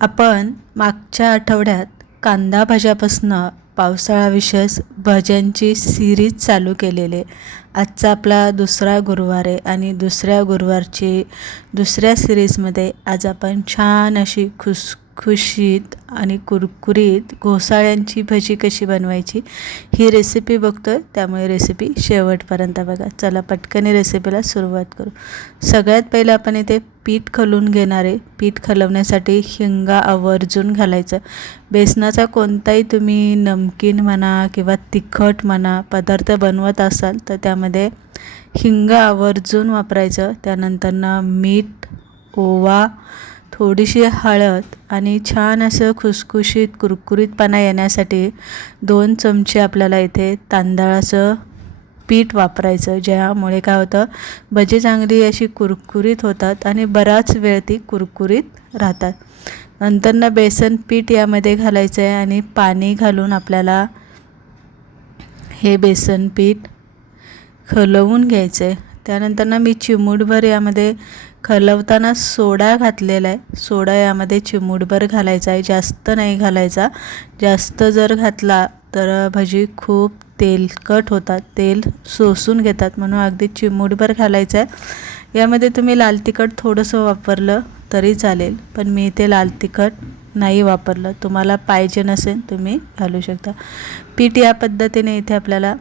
आपण मागच्या आठवड्यात कांदा भाज्यापासनं पावसाळाविषयक भज्यांची सिरीज चालू केलेली. आजचा आपला दुसरा गुरुवार आहे आणि दुसऱ्या गुरुवारची दुसऱ्या सिरीजमध्ये आज आपण छान अशी खुसखुशीत आणि कुरकुरीत घोसाळ्यांची भजी कशी बनवायची ही रेसिपी बघतोय. त्यामुळे रेसिपी शेवटपर्यंत बघा. चला पटकन रेसिपीला सुरुवात करू. सगळ्यात पहिलं आपण इथे पीठ खलून घेणार आहे. पीठ खलवण्यासाठी हिंगा आवर्जून घालायचं. बेसनाचा कोणताही तुम्ही नमकीन म्हणा किंवा तिखट म्हणा पदार्थ बनवत असाल तर त्यामध्ये हिंग आवर्जून वापरायचं. त्यानंतरनं मीठ, ओवा, थोडीशी हळद आणि छान असं खुसखुशीत कुरकुरीतपणा येण्यासाठी 2 चमचे आपल्याला इथे तांदळाचं पीठ वापरायचं. ज्यामुळे काय होतं, भजी चांगली अशी कुरकुरीत होतात आणि बराच वेळ ती कुरकुरीत राहतात. नंतरनं बेसन पीठ यामध्ये घालायचं आहे आणि पाणी घालून आपल्याला हे बेसन पीठ खलवून घ्यायचं आहे. त्यानंतरनं मी चिमूटभर यामध्ये खलवताना सोडा घातलेला आहे. सोडा यामध्ये चिमूटभर घालायचा आहे, जास्त नाही घालायचा. जास्त जर घातला तर भजी खूप तेलकट होतात, तेल शोषून घेतात, म्हणून अगदी चिमूटभर घालायचं आहे. यामध्ये तुम्ही लाल तिखट थोडंसं वापरलं तरी चालेल, पण मी इथे लाल तिखट नाही वापरलं. तुम्हाला पाहिजे नसेल तुम्ही घालू शकता. पीठ या पद्धतीने इथे आपल्याला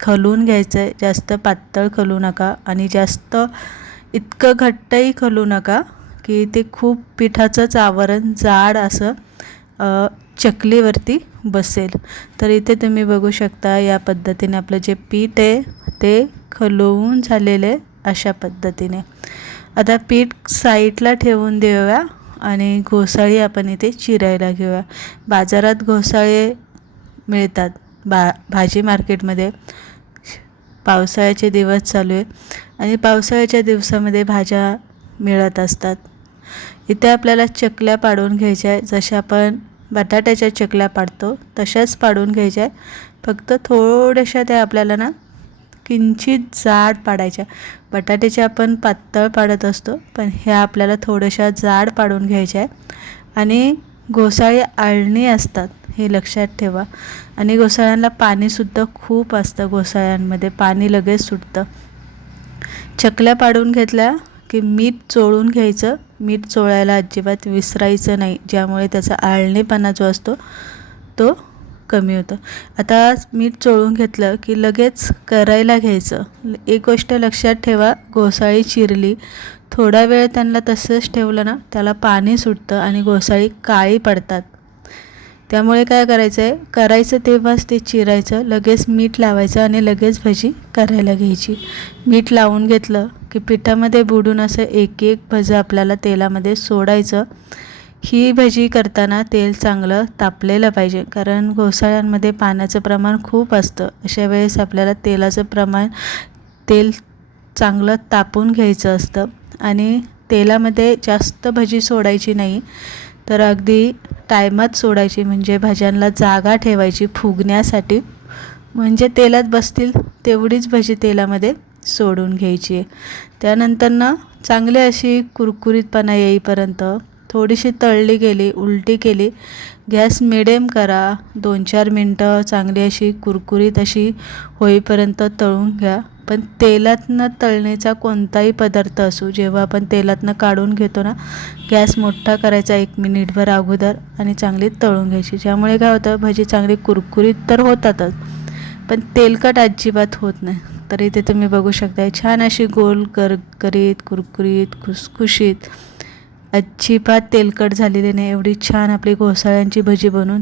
खलून घ्यायचं आहे. जास्त पातळ खलू नका आणि जास्त इतकं घट्टही खलू नका की ते खूप पिठाचंच आवरण जाड असं चकलीवरती बसेल. तर इथे तुम्ही बघू शकता या पद्धतीने आपलं जे पीठ आहे ते खलवून झालेले अशा पद्धतीने. आता पीठ साईडला ठेवून देऊया आणि घोसाळी आपण इथे चिरायला घेऊया. बाजारात घोसाळे मिळतात भाजी मार्केटमध्ये. पावसाळ्याचे दिवस चालू आहे आणि पावसाळ्याच्या दिवसामध्ये भाज्या मिळत असतात. इथे आपल्याला चकल्या पाडून घ्यायच्या आहे. जशा आपण बटाट्याच्या चकल्या पाडतो तशाच पाडून घ्यायच्या आहे. फक्त थोड्याशा त्या आपल्याला ना किंचित जाड पाडायच्या. बटाट्याच्या आपण पातळ पाडत असतो, पण ह्या आपल्याला थोड्याशा जाड पाडून घ्यायच्या आहे. आणि घोसाळी आळणी असतात हे लक्षात ठेवा. आणि घोसाळ्यांना पाणीसुद्धा खूप असतं, घोसाळ्यांमध्ये पाणी लगेच सुटतं. चकल्या पाडून घेतल्या की मीठ चोळून घ्यायचं. मीठ चोळायला अजिबात विसरायचं नाही, ज्यामुळे त्याचा आळणेपणा जो असतो तो कमी होतं. आता मीठ चोळून घेतलं की लगेच करायला घ्यायचं. एक गोष्ट लक्षात ठेवा, घोसाळी चिरली थोडा वेळ त्यांना तसंच ठेवलं ना त्याला पाणी सुटतं आणि घोसाळी काळी पडतात. त्यामुळे काय करायचं तेव्हाच ते चिरायचं, लगेच मीठ लावायचं आणि लगेच भजी करायला घ्यायची. मीठ लावून घेतलं की पिठामध्ये बुडून असं एक एक भजी आपल्याला तेलामध्ये सोडायचं. ही भजी करताना तेल चांगलं तापलेलं पाहिजे, कारण घोसाळ्यांमध्ये पाण्याचं प्रमाण खूप असतं. अशा वेळेस आपल्याला तेल चांगलं तापून घ्यायचं असतं आणि तेलामध्ये जास्त भजी सोडायची नाही, तर अगदी टायमात सोडायची. म्हणजे भाज्यांना जागा ठेवायची फुगण्यासाठी, म्हणजे तेलात बसतील तेवढीच भजी तेलामध्ये सोडून घ्यायची आहे. त्यानंतरनं चांगली अशी कुरकुरीतपणा येईपर्यंत थोडीशी तळली गेली, उलटी केली, गॅस मिडियम करा. 2-4 मिनटं चांगली अशी कुरकुरीत अशी होईपर्यंत तळून घ्या. पण तेलातनं तळण्याचा कोणताही पदार्थ असो, जेव्हा आपण तेलातनं काढून घेतो ना, गॅस मोठा करायचा 1 मिनिटभर अगोदर आणि चांगली तळून घ्यायची. ज्यामुळे काय होतं, भजी चांगली कुरकुरीत तर होतातच, पण तेलकट अजिबात होत नाही. तर इथे तुम्ही बघू शकता छान अशी गोल करकरीत कुरकुरीत खुसखुशीत अजिबात तेलकट झालेली नाही एवढी छान आपली घोसाळ्यांची भजी बनवून